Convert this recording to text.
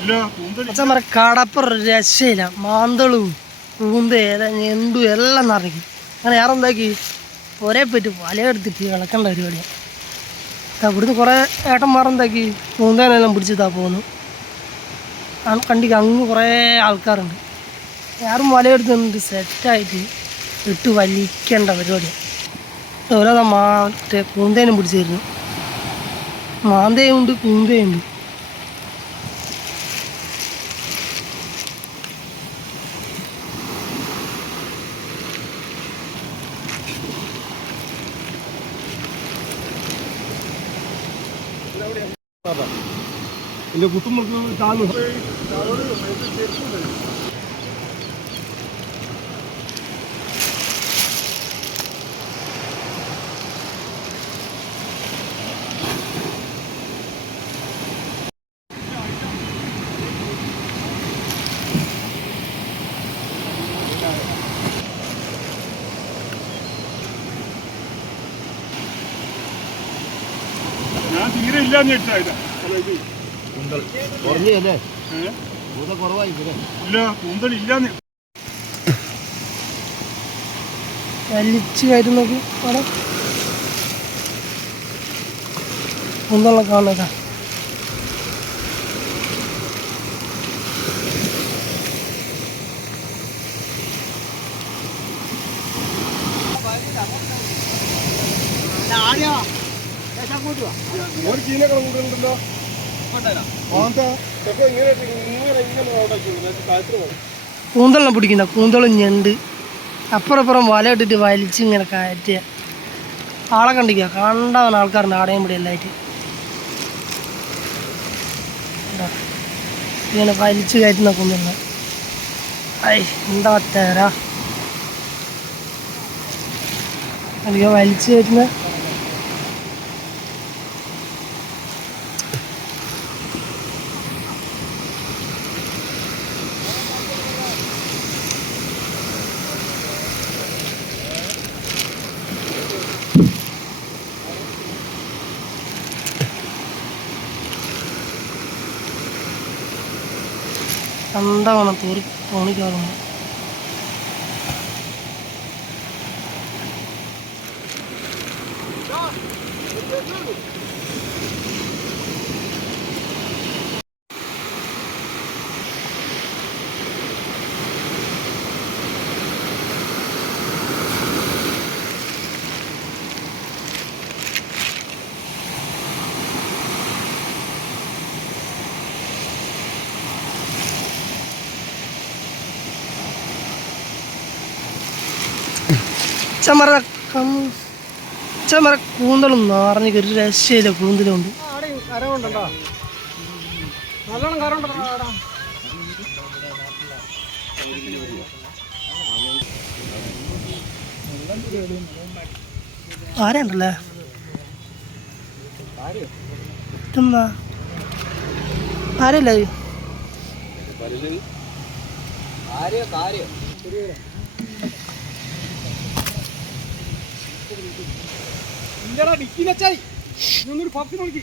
ഇല്ല കടപ്പ രക്ഷയില്ല. മാന്തളും കൂന്ത ഞെണ്ടും എല്ലാം നിറയ്ക്കും അങ്ങനെ ഞാൻ എന്താക്കി? ഒരേ പറ്റി വലയെടുത്തിട്ട് ഇളക്കേണ്ട പരിപാടിയാണ് ഇവിടുന്ന് കുറേ ഏട്ടന്മാരെന്താക്കി കൂന്തേനെല്ലാം പിടിച്ചിട്ടാ പോകുന്നു കണ്ടിക്ക് അങ്ങ് കുറേ ആൾക്കാരുണ്ട്. ഞാനും വലയെടുത്ത് നിന്നിട്ട് സെറ്റായിട്ട് ഇട്ട് വലിക്കേണ്ട പരിപാടിയാണ് ഓരോ മറ്റേ കൂന്തേനും പിടിച്ചിരുന്നു. മാന്തയും ഉണ്ട് ഇല്ല കുത്തുമ്പോ താന്നു. ഞാൻ തീരെ ഇല്ലാന്ന് വെച്ചാ ഇതാ അല്ല ഇത് കുറഞ്ഞല്ലേ ഏ? ഭൂത കുറവായിരിക്കും ഇല്ല കൂന്തൽ ഇല്ലാന്ന് വലിച്ച് കയറ്റി നോക്കി. അവിടെ. ഒന്നുള്ള കാണുന്നതാ. ഒരു ചീനകളെ കൂടുതലുണ്ടല്ലോ. മാന്ത ഇതൊക്കെ ഇങ്ങനെ ഇങ്ങനെ താഴത്തിന് പോകും കൂന്തളിനെ പിടിക്കണ്ട. കൂന്തളും ഞണ്ട്. അപ്പുറപ്പുറം അപ്പുറം വല ഇട്ടിട്ട് വലിച്ച് ഇങ്ങനെ കയറ്റിയ. ആളെ കണ്ടിക്കുക കണ്ടാവുന്ന ആൾക്കാരുണ്ട്. ആടയും പിടി എല്ലായിട്ട് ഇതാ. ഇങ്ങനെ വലിച്ച് കയറ്റുന്ന കൂന്തളിനെ ഐ എന്താ തേരാ? വലിച്ച് കയറ്റുന്ന കണ്ടവണം തോറി തോണിക്കാറുണ്ട് ചമറ ചമറ കൂന്തളും നാറഞ്ഞ ഒരു രക്ഷയില്ല കൂന്തലുണ്ട്. ആരുണ്ടല്ലേ? ആരല്ല ഇല്ലടാ ഡിക്കി വെച്ചായി ഇതൊന്നൊരു പത്തി നോക്കി